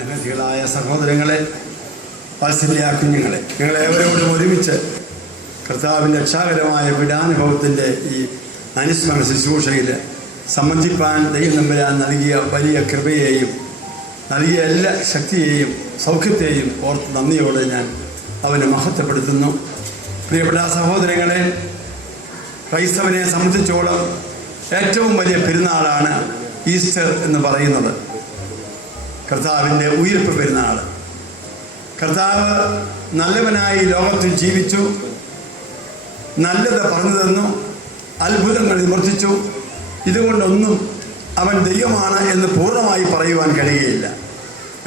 സ്നേഹികളായ സഹോദരങ്ങളെ, വാത്സല്യ കുഞ്ഞുങ്ങളെ, നിങ്ങളേവരോടും ഒരുമിച്ച് കർത്താവിൻ്റെ രക്ഷാകരമായ വിടാനുഭവത്തിൻ്റെ ഈ അനുസ്മരണ ശുശ്രൂഷയിൽ സംബന്ധിപ്പാൻ ദൈവം തമ്പുരാൻ നൽകിയ വലിയ കൃപയെയും നൽകിയ എല്ലാ ശക്തിയെയും സൗഖ്യത്തെയും ഓർത്ത് നന്ദിയോടെ ഞാൻ അവനെ മഹത്വപ്പെടുത്തുന്നു. പ്രിയപ്പെട്ട സഹോദരങ്ങളെ, ക്രൈസ്തവനെ സംബന്ധിച്ചോളം ഏറ്റവും വലിയ പെരുന്നാളാണ് ഈസ്റ്റർ എന്ന് പറയുന്നത്. കർത്താവിൻ്റെ ഉയിർപ്പ് പെരുന്നാൾ. കർത്താവ് നല്ലവനായി ലോകത്തിൽ ജീവിച്ചു, നല്ലത് പറഞ്ഞു തന്നു, അത്ഭുതങ്ങൾ നിവർത്തിച്ചു. ഇതുകൊണ്ടൊന്നും അവൻ ദൈവമാണ് എന്ന് പൂർണ്ണമായി പറയുവാൻ കഴിയുകയില്ല.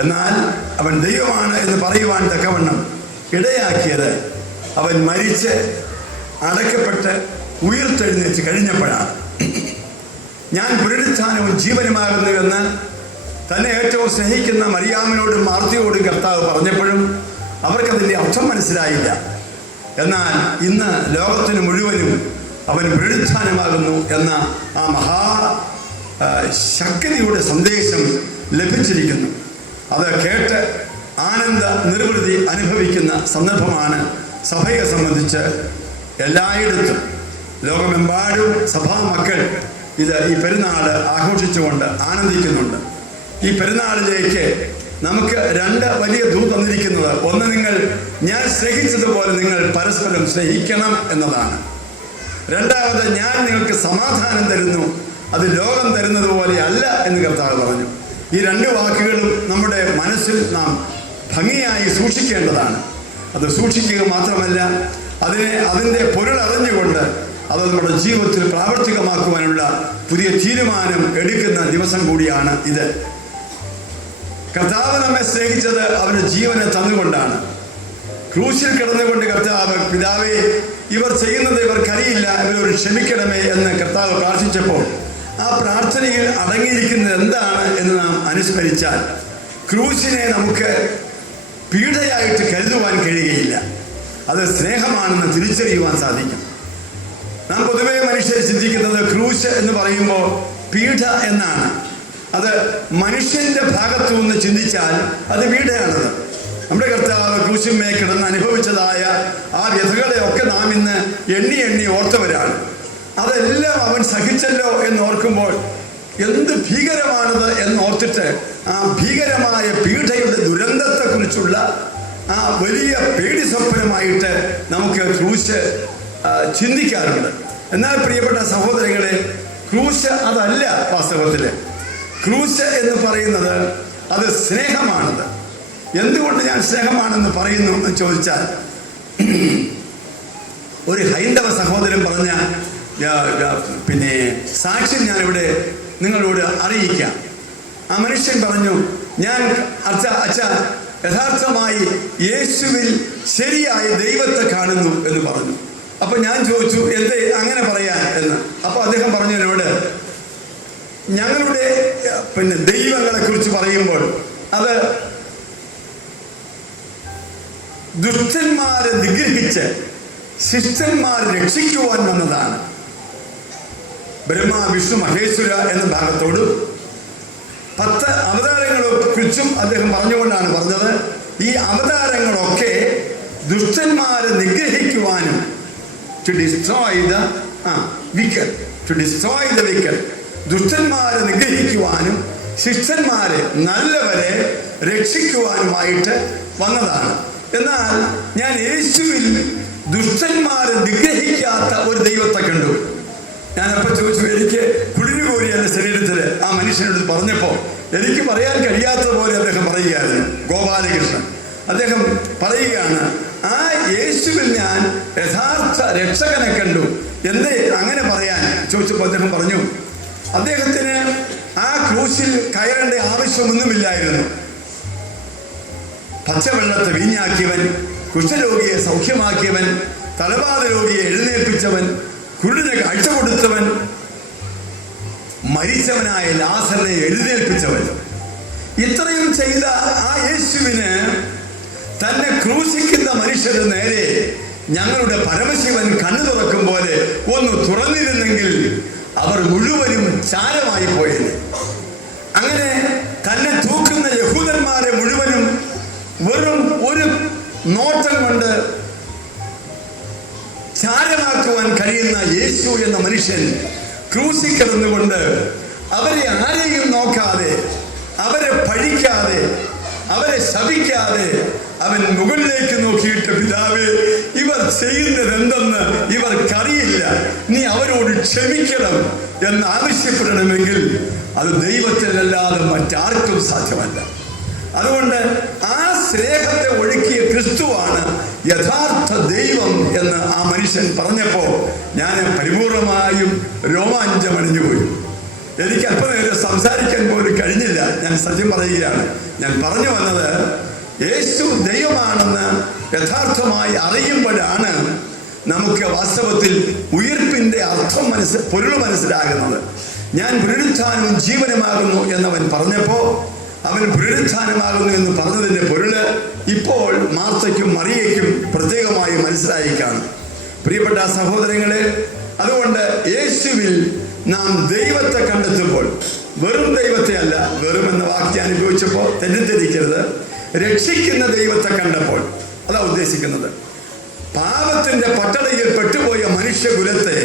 എന്നാൽ അവൻ ദൈവമാണ് എന്ന് പറയുവാൻ തക്കവണ്ണം ഇടയാക്കിയത് അവൻ മരിച്ച് അടക്കപ്പെട്ട് ഉയർത്തെഴുന്നേറ്റ് കഴിഞ്ഞപ്പോഴാണ്. ഞാൻ പുനരുത്ഥാനവും ജീവനുമാകുന്നുവെന്ന് തന്നെ ഏറ്റവും സ്നേഹിക്കുന്ന മറിയാമിനോടും മാർത്തയോടും കർത്താവ് പറഞ്ഞപ്പോഴും അവർക്കതിൻ്റെ അർത്ഥം മനസ്സിലായില്ല. എന്നാൽ ഇന്ന് ലോകത്തിന് മുഴുവനും അവൻ പുനരുത്ഥാനമാകുന്നു എന്ന ആ ശക്തിയുടെ സന്ദേശം ലഭിച്ചിരിക്കുന്നു. അത് കേട്ട് ആനന്ദ നിർവൃതി അനുഭവിക്കുന്ന സന്ദർഭമാണ് സഭയെ സംബന്ധിച്ച്. എല്ലായിടത്തും ലോകമെമ്പാടും സഭാ മക്കൾ ഈ പെരുന്നാൾ ആഘോഷിച്ചുകൊണ്ട് ആനന്ദിക്കുന്നുണ്ട്. ഈ പെരുന്നാളിലേക്ക് നമുക്ക് രണ്ട് വലിയ ദൂത് തന്നിരിക്കുന്നത്, ഒന്ന്, ഞാൻ സ്നേഹിച്ചതുപോലെ നിങ്ങൾ പരസ്പരം സ്നേഹിക്കണം എന്നതാണ്. രണ്ടാമത്, ഞാൻ നിങ്ങൾക്ക് സമാധാനം തരുന്നു, അത് ലോകം തരുന്നത് പോലെ അല്ല എന്ന് കർത്താവ് പറഞ്ഞു. ഈ രണ്ട് വാക്കുകളും നമ്മുടെ മനസ്സിൽ നാം ഭംഗിയായി സൂക്ഷിക്കേണ്ടതാണ്. അത് സൂക്ഷിക്കുക മാത്രമല്ല, അതിൻ്റെ പൊരുൾ അറിഞ്ഞുകൊണ്ട് അത് നമ്മുടെ ജീവിതത്തിൽ പ്രാവർത്തികമാക്കുവാനുള്ള പുതിയ തീരുമാനം എടുക്കുന്ന ദിവസം കൂടിയാണ് ഇത്. കർത്താവ് നമ്മെ സ്നേഹിച്ചത് അവൻ്റെ ജീവനെ തന്നുകൊണ്ടാണ്. ക്രൂശിൽ കിടന്നുകൊണ്ട് കർത്താവ്, പിതാവേ, ഇവർ ചെയ്യുന്നത് ഇവർക്കറിയില്ല, ഇവരോട് ക്ഷമിക്കണമേ എന്ന് കർത്താവ് പ്രാർത്ഥിച്ചപ്പോൾ ആ പ്രാർത്ഥനയിൽ അടങ്ങിയിരിക്കുന്നത് എന്താണ് എന്ന് നാം അനുസ്മരിച്ചാൽ ക്രൂശിനെ നമുക്ക് പീഡയായിട്ട് കരുതുവാൻ കഴിയുകയില്ല. അത് സ്നേഹമാണെന്ന് തിരിച്ചറിയുവാൻ സാധിക്കും. നാം പൊതുവേ മനുഷ്യരെ ചിന്തിക്കുന്നത് ക്രൂശ് എന്ന് പറയുമ്പോൾ പീഡ എന്നാണ്. അത് മനുഷ്യന്റെ ഭാഗത്തു നിന്ന് ചിന്തിച്ചാൽ അത് പീഡയാണത്. നമ്മുടെ കർത്താവ് ക്രൂശിന്മേ കിടന്ന് അനുഭവിച്ചതായ ആ വ്യഥകളെയൊക്കെ നാം ഇന്ന് എണ്ണി ഓർത്തവരാണ്. അതെല്ലാം അവൻ സഹിച്ചല്ലോ എന്നോർക്കുമ്പോൾ എന്ത് ഭീകരമാണത് എന്നോർത്തിട്ട് ആ ഭീകരമായ പീഡയുടെ ദുരന്തത്തെക്കുറിച്ചുള്ള ആ വലിയ പേടി സ്വപ്നമായിട്ട് നമുക്ക് ക്രൂശ് ചിന്തിക്കാറുണ്ട്. എന്നാൽ പ്രിയപ്പെട്ട സഹോദരങ്ങളെ, ക്രൂശ് അതല്ല. വാസ്തവത്തിൽ ക്രൂശ് എന്ന് പറയുന്നത് അത് സ്നേഹമാണത്. എന്തുകൊണ്ട് ഞാൻ സ്നേഹമാണെന്ന് പറയുന്നു എന്ന് ചോദിച്ചാൽ, ഒരു ഹൈന്ദവ സഹോദരൻ പറഞ്ഞ സാക്ഷ്യം ഞാനിവിടെ നിങ്ങളോട് അറിയിക്കാം. ആ മനുഷ്യൻ പറഞ്ഞു, ഞാൻ അച്ഛ യഥാർത്ഥമായി യേശുവിൽ ശരിയായ ദൈവത്തെ കാണുന്നു എന്ന് പറഞ്ഞു. അപ്പൊ ഞാൻ ചോദിച്ചു, എന്തേ അങ്ങനെ പറയാൻ എന്ന്. അപ്പൊ അദ്ദേഹം പറഞ്ഞു എന്നോട്, ഞങ്ങളുടെ ദൈവങ്ങളെ കുറിച്ച് പറയുമ്പോൾ അത് ദുഷ്ടന്മാരെ നിഗ്രഹിച്ച് ശിഷ്ടന്മാരെ രക്ഷിക്കുവാൻ വന്നതാണ്. ബ്രഹ്മ വിഷ്ണു മഹേശ്വര എന്ന ഭാഗത്തോടും 10 അവതാരങ്ങളെ കുറിച്ചും അദ്ദേഹം പറഞ്ഞുകൊണ്ടാണ് പറഞ്ഞത്. ഈ അവതാരങ്ങളൊക്കെ ദുഷ്ടന്മാരെ നിഗ്രഹിക്കുവാനും, to destroy the wicked, ദുഷ്ടന്മാരെ നിഗ്രഹിക്കുവാനും ശിഷ്ടന്മാരെ നല്ലവരെ രക്ഷിക്കുവാനുമായിട്ട് വന്നതാണ്. എന്നാൽ ഞാൻ യേശുവിൽ ദുഷ്ടന്മാരെ നിഗ്രഹിക്കാത്ത ഒരു ദൈവത്തെ കണ്ടു. ഞാനപ്പോൾ ചോദിച്ചു, എനിക്ക് കുളിരു കോരി എൻ്റെ ശരീരത്തിൽ ആ മനുഷ്യനോട് പറഞ്ഞപ്പോൾ എനിക്ക് പറയാൻ കഴിയാത്ത പോലെ അദ്ദേഹം പറയുകയായിരുന്നു. ഗോപാലകൃഷ്ണൻ അദ്ദേഹം പറയുകയാണ്, ആ യേശുവിൽ ഞാൻ യഥാർത്ഥ രക്ഷകനെ കണ്ടു. എന്തേ അങ്ങനെ പറയാൻ ചോദിച്ചപ്പോൾ അദ്ദേഹം പറഞ്ഞു, അദ്ദേഹത്തിന് ആ ക്രൂശിൽ കയറേണ്ട ആവശ്യമൊന്നുമില്ലായിരുന്നു. പച്ചവെള്ളത്തെ വീഞ്ഞാക്കിയവൻ, കുഷ്ഠരോഗിയെ സൗഖ്യമാക്കിയവൻ, തലവാത രോഗിയെ എഴുന്നേൽപ്പിച്ചവൻ, കുരുടിന് കാഴ്ച കൊടുത്തവൻ, മരിച്ചവനായ ലാസറിനെ എഴുന്നേൽപ്പിച്ചവൻ, ഇത്രയും ചെയ്ത ആ യേശുവിന് തന്നെ ക്രൂശിക്കുന്ന മനുഷ്യരുടെ നേരെ ഞങ്ങളുടെ പരമശിവൻ കണ്ണു തുറക്കും പോലെ ഒന്ന് തുറന്നിരുന്നെങ്കിൽ അവർ മുഴുവനും ചാരമായി പോയത്. അങ്ങനെ തന്നെ തൂക്കുന്ന യഹൂദന്മാരെ മുഴുവൻ നോട്ടം കൊണ്ട് ചാരമാക്കുവാൻ കഴിയുന്ന യേശു എന്ന മനുഷ്യൻ ക്രൂശിൽ കിടന്നുകൊണ്ട് അവരെ ആരെയും നോക്കാതെ, അവരെ പഴിക്കാതെ, അവരെ ശപിക്കാതെ അവൻ മുകളിലേക്ക് നോക്കിയിട്ട്, പിതാവേ, ഇവർ ചെയ്യുന്നത് എന്തെന്ന് ഇവർക്കറിയില്ല, നീ അവരോട് ക്ഷമിക്കണം എന്ന് ആവശ്യപ്പെടണമെങ്കിൽ അത് ദൈവത്തിലല്ലാതെ മറ്റാർക്കും സാധ്യമല്ല. അതുകൊണ്ട് ആ സ്നേഹത്തെ ഒഴുക്കിയ ക്രിസ്തുവാണ് യഥാർത്ഥ ദൈവം എന്ന് ആ മനുഷ്യൻ പറഞ്ഞപ്പോൾ ഞാൻ പരിപൂർണമായും രോമാഞ്ചമണിഞ്ഞുപോയി. എനിക്ക് അല്പനേരം സംസാരിക്കാൻ പോലും കഴിഞ്ഞില്ല. ഞാൻ സത്യം പറയുകയാണ്. ഞാൻ പറഞ്ഞു വന്നത്, യേശു ദൈവമാണെന്ന് യഥാർത്ഥമായി അറിയുമ്പോഴാണ് നമുക്ക് വാസ്തവത്തിൽ ഉയിർപ്പിന്റെ അർത്ഥം പൊരുൾ മനസ്സിലാകുന്നത്. ഞാൻ പുനരുത്ഥാനവും ജീവനുമാകുന്നു എന്നവൻ പറഞ്ഞപ്പോൾ, അവൻ പുനരുത്ഥാനമാകുന്നു എന്ന് പറഞ്ഞതിന്റെ പൊരുള് ഇപ്പോൾ മാർത്തയ്ക്കും മറിയയ്ക്കും പ്രത്യേകമായി മനസ്സിലായി കാണും. പ്രിയപ്പെട്ട സഹോദരങ്ങളെ, അതുകൊണ്ട് യേശുവിൽ നാം ദൈവത്തെ കണ്ടെത്തുമ്പോൾ, വെറും ദൈവത്തെ അല്ല, വെറും എന്ന വാക്ക് ഞാൻ ഉപയോഗിച്ചപ്പോൾ തെറ്റിദ്ധരിക്കരുത്, രക്ഷിക്കുന്ന ദൈവത്തെ കണ്ടപ്പോൾ അതാ ഉദ്ദേശിക്കുന്നത്. പാപത്തിന്റെ പട്ടടയിൽ പെട്ടുപോയ മനുഷ്യകുലത്തെ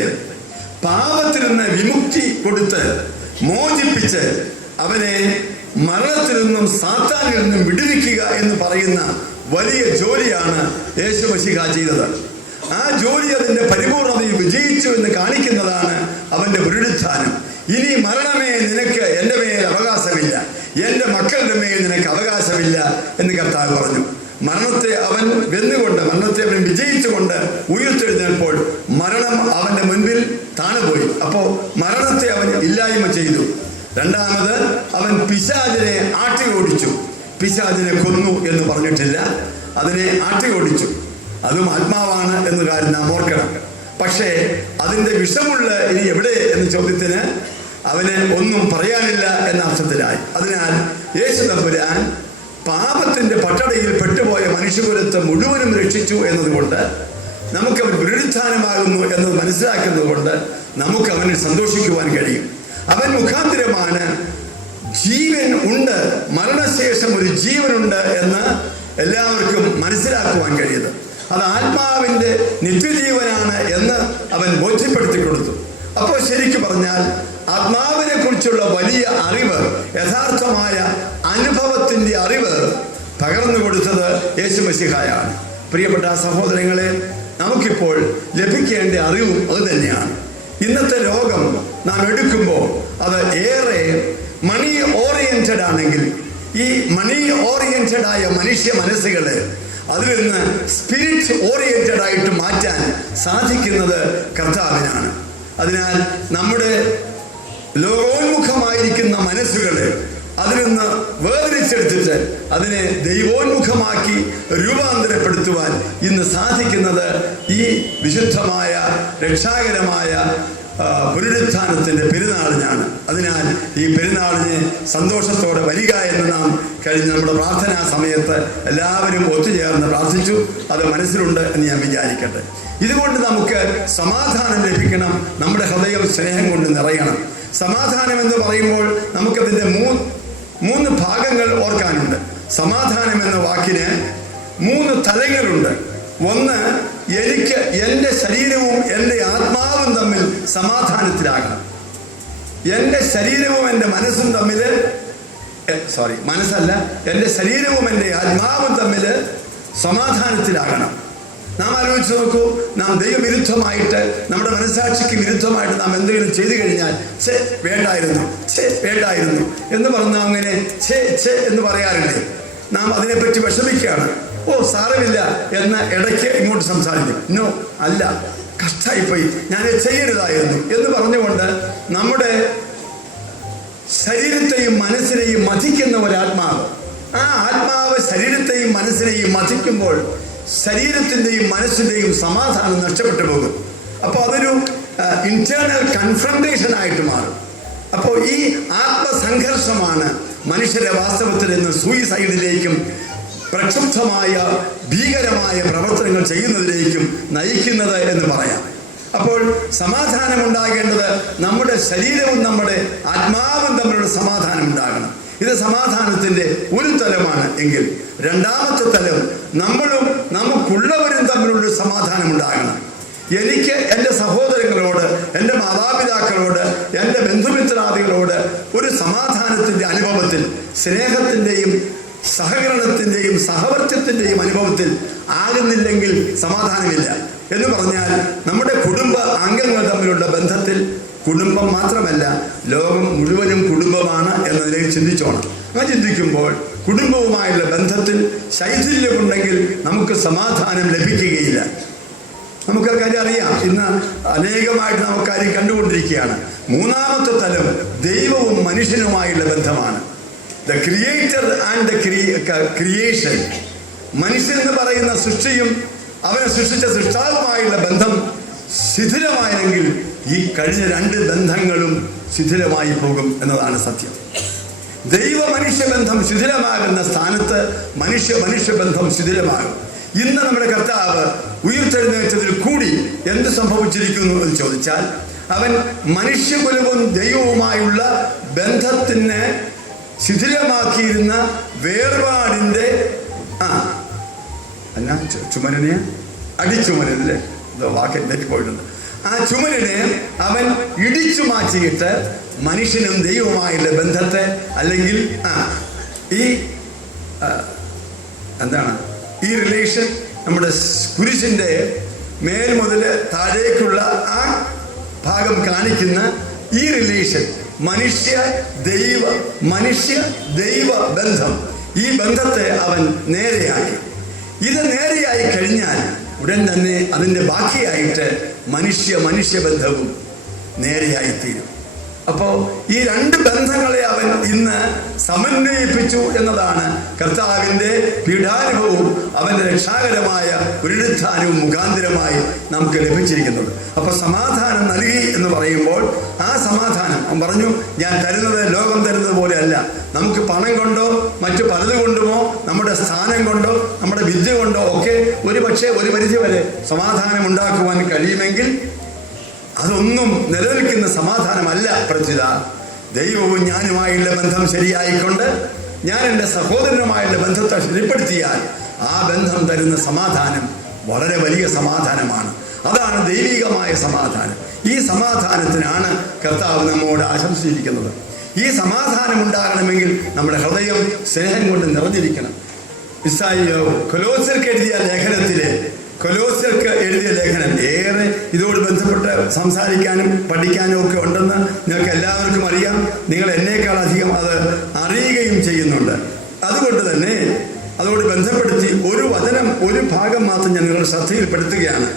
പാപത്തിൽ നിന്ന് വിമുക്തി കൊടുത്ത് മോചിപ്പിച്ച് അവനെ മരണത്തിൽ നിന്നും സാത്താനിൽ നിന്നും വിടുവിക്കുക എന്ന് പറയുന്ന വലിയ ജോലിയാണ് യേശു മശീഹ ചെയ്തത്. ആ ജോലി അതിന്റെ പരിപൂർണതയിൽ വിജയിച്ചു എന്ന് കാണിക്കുന്നതാണ് അവന്റെ പുനരുത്ഥാനം. ഇനി മരണമേ നിനക്ക് എൻ്റെ മേൽ അവകാശമില്ല, എൻ്റെ മക്കളുടെ മേൽ നിനക്ക് അവകാശമില്ല എന്ന് കർത്താവ് പറഞ്ഞു. മരണത്തെ അവൻ വെന്നുകൊണ്ട്, മരണത്തെ അവൻ വിജയിച്ചുകൊണ്ട് ഉയർത്തെഴുന്നേൽപ്പോൾ മരണം അവന്റെ മുൻപിൽ താണുപോയി. അപ്പോൾ മരണത്തെ അവൻ ഇല്ലായ്മ ചെയ്തു. രണ്ടാമത് അവൻ പിശാചിനെ ആട്ടി ഓടിച്ചു. പിശാചിനെ കൊന്നു എന്ന് പറഞ്ഞിട്ടില്ല, അതിനെ ആട്ടി ഓടിച്ചു. അതും ആത്മാവാണ് എന്ന കാര്യം നാം ഓർക്കണം. പക്ഷേ അതിന്റെ വിഷമുള്ള ഇനി എവിടെ എന്ന ചോദ്യത്തിന് അവന് ഒന്നും പറയാനില്ല എന്ന അർത്ഥത്തിലായി. അതിനാൽ യേശു തമ്പുരാൻ പാപത്തിന്റെ പട്ടടയിൽ പെട്ടുപോയ മനുഷ്യകുലത്തെ മുഴുവനും രക്ഷിച്ചു എന്നതുകൊണ്ട്, നമുക്ക് അവൻ പുനരുത്ഥാനമാകുന്നു എന്നത് മനസ്സിലാക്കുന്നത് കൊണ്ട് നമുക്ക് അവനിൽ സന്തോഷിക്കുവാൻ കഴിയും. അവൻ മുഖാന്തരമാണ് ജീവൻ ഉണ്ട്, മരണശേഷം ഒരു ജീവനുണ്ട് എന്ന് എല്ലാവർക്കും മനസ്സിലാക്കുവാൻ കഴിയുന്നത്. അത് ആത്മാവിന്റെ നിത്യജീവനാണ് എന്ന് അവൻ ബോധ്യപ്പെടുത്തി കൊടുത്തു. അപ്പോൾ ശരിക്കും പറഞ്ഞാൽ ആത്മാവിനെ കുറിച്ചുള്ള വലിയ അറിവ്, യഥാർത്ഥമായ അനുഭവത്തിന്റെ അറിവ് പകർന്നു കൊടുത്തത് യേശു മശീഹയാണ്. പ്രിയപ്പെട്ട സഹോദരങ്ങളെ, നമുക്കിപ്പോൾ ലഭിക്കേണ്ട അറിവും അത് തന്നെയാണ്. ഇന്നത്തെ ലോകം നാം എടുക്കുമ്പോൾ അത് ഏറെ മണി ഓറിയന്റഡ് ആണെങ്കിൽ, ഈ മണി ഓറിയന്റഡ് ആയ മനുഷ്യ മനസ്സുകളെ അതിൽ നിന്ന് സ്പിരിറ്റ് ഓറിയന്റഡ് ആയിട്ട് മാറ്റാൻ സാധിക്കുന്നത് കർത്താവിനാണ്. അതിനാൽ നമ്മുടെ ലോകോന്മുഖമായിരിക്കുന്ന മനസ്സുകളെ അതിൽ നിന്ന് വേർതിരിച്ചെടുത്തിട്ട് അതിനെ ദൈവോന്മുഖമാക്കി രൂപാന്തരപ്പെടുത്തുവാൻ ഇന്ന് സാധിക്കുന്നത് ഈ വിശുദ്ധമായ രക്ഷാകരമായ പുനരുത്ഥാനത്തിന്റെ പെരുന്നാളിനാണ്. അതിനാൽ ഈ പെരുന്നാളിനെ സന്തോഷത്തോടെ വരിക എന്ന് നാം കഴിഞ്ഞ നമ്മുടെ പ്രാർത്ഥനാ സമയത്ത് എല്ലാവരും ഒത്തുചേർന്ന് പ്രാർത്ഥിച്ചു. അത് മനസ്സിലുണ്ട് എന്ന് ഞാൻ വിചാരിക്കട്ടെ. ഇതുകൊണ്ട് നമുക്ക് സമാധാനം ലഭിക്കണം. നമ്മുടെ ഹൃദയം സ്നേഹം കൊണ്ട് നിറയണം. സമാധാനം എന്ന് പറയുമ്പോൾ നമുക്കതിൻ്റെ മൂന്ന് ഭാഗങ്ങൾ ഓർക്കാനുണ്ട്. സമാധാനം എന്ന വാക്കിന് 3 തലങ്ങളുണ്ട്. ഒന്ന്, എനിക്ക് എൻ്റെ ശരീരവും എൻ്റെ ആത്മാവും തമ്മിൽ സമാധാനത്തിലാകണം. എൻ്റെ ശരീരവും എൻ്റെ മനസ്സും തമ്മിൽ, മനസ്സല്ല, എൻ്റെ ശരീരവും എൻ്റെ ആത്മാവും തമ്മിൽ സമാധാനത്തിലാകണം. നാം ആലോചിച്ച് നോക്കൂ, നാം ദൈവവിരുദ്ധമായിട്ട്, നമ്മുടെ മനസ്സാക്ഷിക്ക് വിരുദ്ധമായിട്ട് നാം എന്തെങ്കിലും ചെയ്തു കഴിഞ്ഞാൽ വേണ്ടായിരുന്നു എന്ന് പറഞ്ഞാൽ അങ്ങനെ എന്ന് പറയാറില്ലേ? നാം അതിനെപ്പറ്റി വിഷമിക്കുകയാണ്. ഓ സാരമില്ല എന്ന് ഇടയ്ക്ക് ഇങ്ങോട്ട് സംസാരിക്കും. നോ, അല്ല, കഷ്ടായിപ്പോയി, ഞാൻ ചെയ്യരുതായിരുന്നു എന്ന് പറഞ്ഞുകൊണ്ട് നമ്മുടെ ശരീരത്തെയും മനസ്സിനെയും മഥിക്കുന്ന ഒരാത്മാവ്, ആ ആത്മാവ് ശരീരത്തെയും മനസ്സിനെയും മഥിക്കുമ്പോൾ ശരീരത്തിൻ്റെയും മനസ്സിൻ്റെയും സമാധാനം നഷ്ടപ്പെട്ടു പോകും. അപ്പോൾ അതൊരു ഇന്റേണൽ കൺഫ്രണ്ടേഷൻ ആയിട്ട് മാറും. അപ്പോൾ ഈ ആത്മസംഘർഷമാണ് മനുഷ്യരെ വാസ്തവത്തിൽ ഇന്ന് സൂയിസൈഡിലേക്കും പ്രക്ഷുബ്ധമായ ഭീകരമായ പ്രവർത്തനങ്ങൾ ചെയ്യുന്നതിലേക്കും നയിക്കുന്നത് എന്ന് പറയാം. അപ്പോൾ സമാധാനം ഉണ്ടാകേണ്ടത് നമ്മുടെ ശരീരവും നമ്മുടെ ആത്മാവും തമ്മിലുള്ള സമാധാനം ഉണ്ടാകണം. ഇത് സമാധാനത്തിന്റെ ഒരു തലമാണ്. എങ്കിൽ രണ്ടാമത്തെ തലം നമ്മളും നമുക്കുള്ളവരും തമ്മിലുള്ള സമാധാനം ഉണ്ടാകണം. എനിക്ക് എൻ്റെ സഹോദരങ്ങളോട്, എൻ്റെ മാതാപിതാക്കളോട്, എൻ്റെ ബന്ധുമിത്രാദികളോട് ഒരു സമാധാനത്തിൻ്റെ അനുഭവത്തിൽ, സ്നേഹത്തിൻ്റെയും സഹകരണത്തിൻ്റെയും സഹവർത്തിത്വത്തിൻ്റെയും അനുഭവത്തിൽ ആകുന്നില്ലെങ്കിൽ സമാധാനമില്ല. എന്ന് പറഞ്ഞാൽ നമ്മുടെ കുടുംബ അംഗങ്ങൾ തമ്മിലുള്ള ബന്ധത്തിൽ, കുടുംബം മാത്രമല്ല ലോകം മുഴുവനും കുടുംബമാണ് എന്നതിലേക്ക് ചിന്തിച്ചോണം. അങ്ങനെ ചിന്തിക്കുമ്പോൾ കുടുംബവുമായുള്ള ബന്ധത്തിൽ ശൈഥില്യമുണ്ടെങ്കിൽ നമുക്ക് സമാധാനം ലഭിക്കുകയില്ല. നമുക്ക് കാര്യം അറിയാം, ഇന്ന് അനേകമായിട്ട് നമുക്ക് കാര്യം കണ്ടുകൊണ്ടിരിക്കുകയാണ്. മൂന്നാമത്തെ തലം ദൈവവും മനുഷ്യനുമായുള്ള ബന്ധമാണ്. The creator and the creation. മനുഷ്യൻ എന്ന് പറയുന്ന സൃഷ്ടിയും അവനെ സൃഷ്ടിച്ച സൃഷ്ടാവുമായുള്ള ബന്ധം ശിഥിലമായെങ്കിൽ ഈ കഴിഞ്ഞ രണ്ട് ബന്ധങ്ങളും ശിഥിലമായി പോകും എന്നതാണ് സത്യം. ദൈവ മനുഷ്യബന്ധം ശിഥിലമാകുന്ന സ്ഥാനത്ത് മനുഷ്യബന്ധം ശിഥിലമാകും. ഇന്ന് നമ്മുടെ കർത്താവ് ഉയർത്തെഴുന്നേറ്റതിൽ കൂടി എന്ത് സംഭവിച്ചിരിക്കുന്നു എന്ന് ചോദിച്ചാൽ, അവൻ മനുഷ്യകുലവും ദൈവവുമായുള്ള ബന്ധത്തിന് ശിഥിലമാക്കിയിരുന്ന വേർപാടിൻ്റെ ചുമലിനെ അടിച്ചുമലല്ലേ, വാക്ക് തെറ്റിപ്പോയിട്ടുണ്ട്. ആ ചുമലിനെ അവൻ ഇടിച്ചു മാറ്റിയിട്ട് മനുഷ്യനും ദൈവവുമായുള്ള ബന്ധത്തെ, അല്ലെങ്കിൽ ഈ ഈ റിലേഷൻ, നമ്മുടെ കുരിശിൻ്റെ മേൽ മുതൽ താഴേക്കുള്ള ആ ഭാഗം കാണിക്കുന്ന ഈ റിലേഷൻ, മനുഷ്യ ദൈവ ബന്ധം, ഈ ബന്ധത്തെ അവൻ നേരെയാക്കി. ഇത് നേരെയായി കഴിഞ്ഞാൽ ഉടൻ തന്നെ അതിൻ്റെ ബാക്കിയായിട്ട് മനുഷ്യബന്ധവും നേരെയായിത്തീരും. അപ്പോൾ ഈ രണ്ട് ബന്ധങ്ങളെ അവൻ ഇന്ന് സമന്വയിപ്പിച്ചു എന്നതാണ് കർത്താവിൻ്റെ പീഡാനുഭവവും അവൻ്റെ രക്ഷാകരമായ പുനരുത്ഥാനവും മുഖാന്തരമായി നമുക്ക് ലഭിച്ചിരിക്കുന്നത്. അപ്പോൾ സമാധാനം നൽകി എന്ന് പറയുമ്പോൾ ആ സമാധാനം അവൻ പറഞ്ഞു, ഞാൻ തരുന്നത് ലോകം തരുന്നത് പോലെ അല്ല. നമുക്ക് പണം കൊണ്ടോ മറ്റു പലതും കൊണ്ടുമോ നമ്മുടെ സ്ഥാനം കൊണ്ടോ നമ്മുടെ വിദ്യ കൊണ്ടോ ഒക്കെ ഒരു പരിധി വരെ സമാധാനം ഉണ്ടാക്കുവാൻ കഴിയുമെങ്കിൽ അതൊന്നും നിലനിൽക്കുന്ന സമാധാനമല്ല പ്രത്യുത. ദൈവവും ഞാനുമായുള്ള ബന്ധം ശരിയായിക്കൊണ്ട് ഞാൻ എൻ്റെ സഹോദരനുമായുള്ള ബന്ധത്തെ ശരിപ്പെടുത്തിയാൽ ആ ബന്ധം തരുന്ന സമാധാനം വളരെ വലിയ സമാധാനമാണ്. അതാണ് ദൈവികമായ സമാധാനം. ഈ സമാധാനത്തിനാണ് കർത്താവ് നമ്മോട് ആശംസിച്ചിരിക്കുന്നത്. ഈ സമാധാനം ഉണ്ടാകണമെങ്കിൽ നമ്മുടെ ഹൃദയം സ്നേഹം കൊണ്ട് നിറഞ്ഞിരിക്കണം. കൊലോസ്യർക്ക് എഴുതിയ ലേഖനം ഏറെ ഇതോട് ബന്ധപ്പെട്ട് സംസാരിക്കാനും പഠിക്കാനും ഒക്കെ ഉണ്ടെന്ന് നിങ്ങൾക്ക് എല്ലാവർക്കും അറിയാം. നിങ്ങൾ എന്നേക്കാൾ അധികം അത് അറിയുകയും ചെയ്യുന്നുണ്ട്. അതുകൊണ്ട് തന്നെ അതോട് ബന്ധപ്പെടുത്തി ഒരു ഭാഗം മാത്രം ഞാൻ നിങ്ങളുടെ ശ്രദ്ധയിൽപ്പെടുത്തുകയാണ്.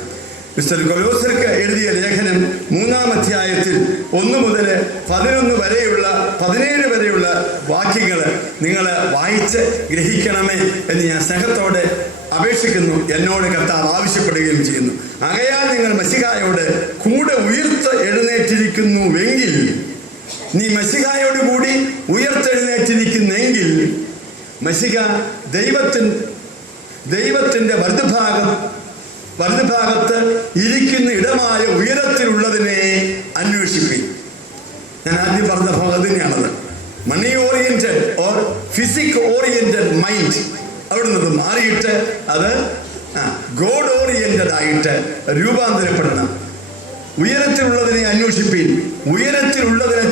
മിസ്റ്റർ കൊലോസ്യർക്ക് എഴുതിയ ലേഖനം 3-ാം അധ്യായത്തിൽ 1 മുതൽ 17 വരെയുള്ള വാക്യങ്ങൾ നിങ്ങൾ വായിച്ച് ഗ്രഹിക്കണമേ എന്ന് ഞാൻ സ്നേഹത്തോടെ അപേക്ഷിക്കുന്നു. എന്നോട് കർത്താവ് ആവശ്യപ്പെടുകയും ചെയ്യുന്നു. ആകയാൽ നിങ്ങൾ മശിഹായോട് കൂടെ എഴുന്നേറ്റിരിക്കുന്നുവെങ്കിൽ, നീ മശിഹായോട് കൂടി ഉയർത്തെഴുന്നേറ്റിരിക്കുന്നെങ്കിൽ, മശിഹ ദൈവത്തിൻ്റെ വലതുഭാഗത്ത് ഇരിക്കുന്ന ഇടമായ ഉയരത്തിലുള്ളതിനെ അന്വേഷിപ്പിക്കും. ഞാൻ ആദ്യം പറഞ്ഞ ഭാഗം തന്നെയാണത്. Money oriented or physique oriented mind അവിടുന്ന് മാറിയിട്ട് അത് ഗോഡ് ഓറിയന്റഡ് ആയിട്ട് രൂപാന്തരപ്പെടണം. ഉയരത്തിലുള്ളതിനെ അന്വേഷിപ്പീൻ, ഉയരത്തിലുള്ളതിനെ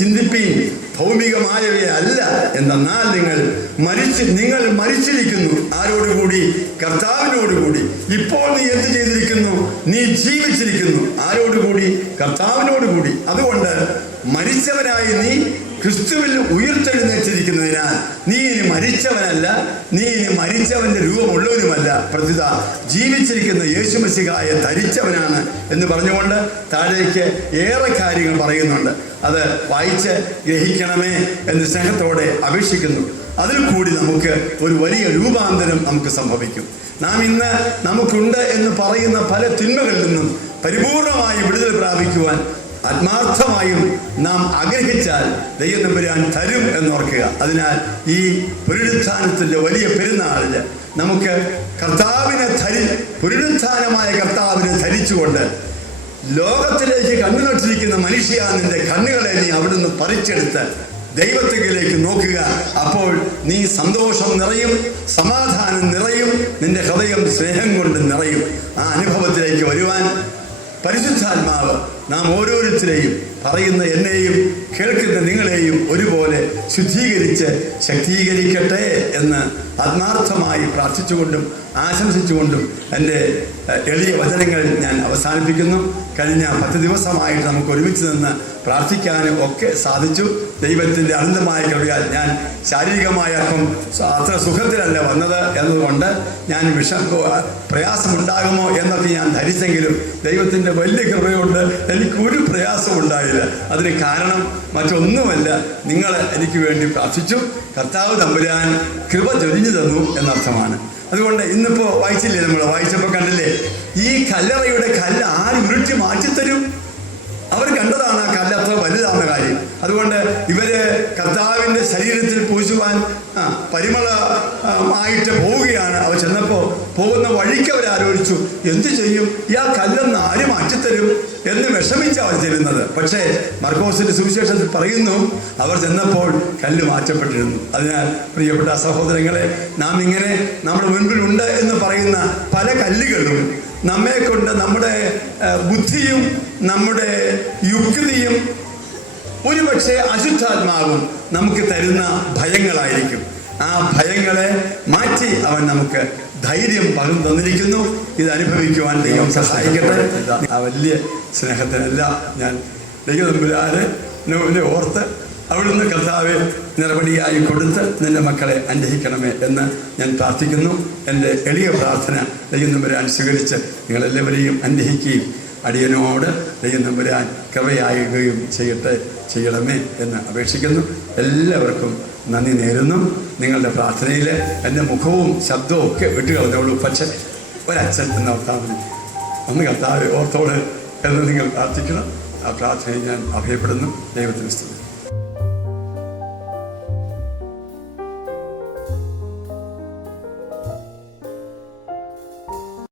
ചിന്തിപ്പീൻ, ഭൗമികമായവയെ അല്ല. എന്നാൽ നിങ്ങൾ മരിച്ചിരിക്കുന്നു. ആരോടുകൂടി? കർത്താവിനോടുകൂടി. ഇപ്പോൾ നീ എന്ത് ചെയ്തിരിക്കുന്നു? നീ ജീവിച്ചിരിക്കുന്നു. ആരോടുകൂടി? കർത്താവിനോടുകൂടി. അതുകൊണ്ട് മരിച്ചവനായി നീ ക്രിസ്തുവിൽ ഉയർത്തെഴുന്നേറ്റിരിക്കുന്നതിനാൽ നീ ഇനി മരിച്ചവനല്ല, നീ ഇനി മരിച്ചവന്റെ രൂപമുള്ളവനുമല്ല, പ്രത്യുത ജീവിച്ചിരിക്കുന്ന യേശു മശിഹായെ ധരിച്ചവനാണ് എന്ന് പറഞ്ഞുകൊണ്ട് താഴേക്ക് ഏറെ കാര്യങ്ങൾ പറയുന്നുണ്ട്. അത് വായിച്ച് ഗ്രഹിക്കണമേ എന്ന് സ്നേഹത്തോടെ അപേക്ഷിക്കുന്നു. അതിൽ കൂടി നമുക്ക് ഒരു വലിയ രൂപാന്തരം നമുക്ക് സംഭവിക്കും. നാം ഇന്ന് നമുക്കുണ്ട് എന്ന് പറയുന്ന പല തിന്മകളിൽ നിന്നും പരിപൂർണമായി വിടുതൽ പ്രാപിക്കുവാൻ ആത്മാർത്ഥമായും നാം ആഗ്രഹിച്ചാൽ ദൈവം തമ്പുരാൻ തരും എന്നോർക്കുക. അതിനാൽ ഈ പുനരുത്ഥാനത്തിൻ്റെ വലിയ പെരുന്നാളിൽ നമുക്ക് പുനരുത്ഥാനമായ കർത്താവിനെ ധരിച്ചുകൊണ്ട് ലോകത്തിലേക്ക് കണ്ണുനട്ടിരിക്കുന്ന മനുഷ്യ, നിന്റെ കണ്ണുകളെ നീ അവിടുന്ന് പറിച്ചെടുത്ത് ദൈവത്തിലേക്ക് നോക്കുക. അപ്പോൾ നീ സന്തോഷം നിറയും, സമാധാനം നിറയും, നിന്റെ ഹൃദയം സ്നേഹം കൊണ്ട് നിറയും. ആ അനുഭവത്തിലേക്ക് വരുവാൻ പരിശുദ്ധാത്മാവ് നാം ഓരോരുത്തരെയും, പറയുന്ന എന്നെയും കേൾക്കുന്ന നിങ്ങളെയും ഒരുപോലെ ശുദ്ധീകരിച്ച് ശക്തീകരിക്കട്ടെ എന്ന് ആത്മാർത്ഥമായി പ്രാർത്ഥിച്ചുകൊണ്ടും ആശംസിച്ചുകൊണ്ടും എൻ്റെ എളിയ വചനങ്ങൾ ഞാൻ അവസാനിപ്പിക്കുന്നു. കഴിഞ്ഞ 10 ദിവസമായിട്ട് നമുക്ക് ഒരുമിച്ച് നിന്ന് പ്രാർത്ഥിക്കാനും ഒക്കെ സാധിച്ചു. ദൈവത്തിൻ്റെ അനന്തമായ കൃപയാൽ ഞാൻ ശാരീരികമായ അത്ര സുഖത്തിലല്ല വന്നത് എന്നതുകൊണ്ട് ഞാൻ പ്രയാസമുണ്ടാകുമോ എന്നൊക്കെ ഞാൻ ധരിച്ചെങ്കിലും ദൈവത്തിൻ്റെ വലിയ കൃപയുണ്ട് എനിക്കൊരു പ്രയാസം ഉണ്ടായില്ല. അതിന് കാരണം മറ്റൊന്നുമല്ല, നിങ്ങൾ എനിക്ക് വേണ്ടി പ്രാർത്ഥിച്ചു, കർത്താവ് തമ്പുരാൻ കൃപ ചൊരിഞ്ഞു തന്നു എന്നർത്ഥമാണ്. അതുകൊണ്ട് ഇന്നിപ്പോൾ വായിച്ചില്ലേ, നമ്മൾ വായിച്ചപ്പോൾ കണ്ടില്ലേ, ഈ കല്ലറയുടെ കല്ല് ആര് ഉരുട്ടി മാറ്റിത്തരും? അവർ കണ്ടതാണ് ആ കല്ല് അത്ര വലുതാവുന്ന കാര്യം. അതുകൊണ്ട് ഇവര് കർത്താവിൻ്റെ ശരീരത്തിൽ പൂശുവാൻ പരിമളമായിട്ട് പോവുകയാണ്. അവർ ചെന്നപ്പോൾ പോകുന്ന വഴിക്ക് അവർ ആലോചിച്ചു, എന്തു ചെയ്യും, ഈ ആ കല്ലെന്ന് ആര് മാറ്റിത്തരും എന്ന് വിഷമിച്ച് അവർ ചെല്ലുന്നത്. പക്ഷേ മർക്കോസിന്റെ സുവിശേഷത്തിൽ പറയുന്നു, അവർ ചെന്നപ്പോൾ കല്ല് മാറ്റപ്പെട്ടിരുന്നു. അതിനാൽ പ്രിയപ്പെട്ട സഹോദരങ്ങളെ, നാം ഇങ്ങനെ നമ്മുടെ മുൻപിലുണ്ട് എന്ന് പറയുന്ന പല കല്ലുകളും നമ്മെ കൊണ്ട് നമ്മുടെ ബുദ്ധിയും നമ്മുടെ യുക്തിയും ഒരുപക്ഷെ അശുദ്ധാത്മാവും നമുക്ക് തരുന്ന ഭയങ്ങളായിരിക്കും. ആ ഭയങ്ങളെ മാറ്റി അവൻ നമുക്ക് ധൈര്യം പകർന്നു തന്നിരിക്കുന്നു. ഇത് അനുഭവിക്കുവാൻ ദൈവം സഹായിക്കട്ടെ. ആ വലിയ സ്നേഹത്തിനെല്ലാം ഞാൻ ദൈവതമ്പുരാനെ ഓർത്ത് അവിടുന്ന് കർത്താവെ നിറപടിയായി കൊടുത്ത് നിന്റെ മക്കളെ അനുഗ്രഹിക്കണമേ എന്ന് ഞാൻ പ്രാർത്ഥിക്കുന്നു. എൻ്റെ എളിയ പ്രാർത്ഥന ദൈവം തമ്പുരാൻ സ്വീകരിച്ച് നിങ്ങളെല്ലാവരെയും അനുഗ്രഹിക്കുകയും അടിയനോട് ദൈവം തമ്പുരാൻ കൃപയാകുകയും ചെയ്യണമേ എന്ന് അപേക്ഷിക്കുന്നു. എല്ലാവർക്കും നന്ദി നേരുന്നു. നിങ്ങളുടെ പ്രാർത്ഥനയിൽ എൻ്റെ മുഖവും ശബ്ദവും ഒക്കെ വിട്ടുകളഞ്ഞോളൂ. പക്ഷെ ഒരച്ഛൻ എന്ന് ഓർത്താൽ മതി. ഒന്ന് കർത്താവെ ഓർത്തോട് എന്ന് നിങ്ങൾ പ്രാർത്ഥിക്കണം. ആ പ്രാർത്ഥനയിൽ ഞാൻ അഭയപ്പെടുന്നു. ദൈവത്തിന് സ്തുതി.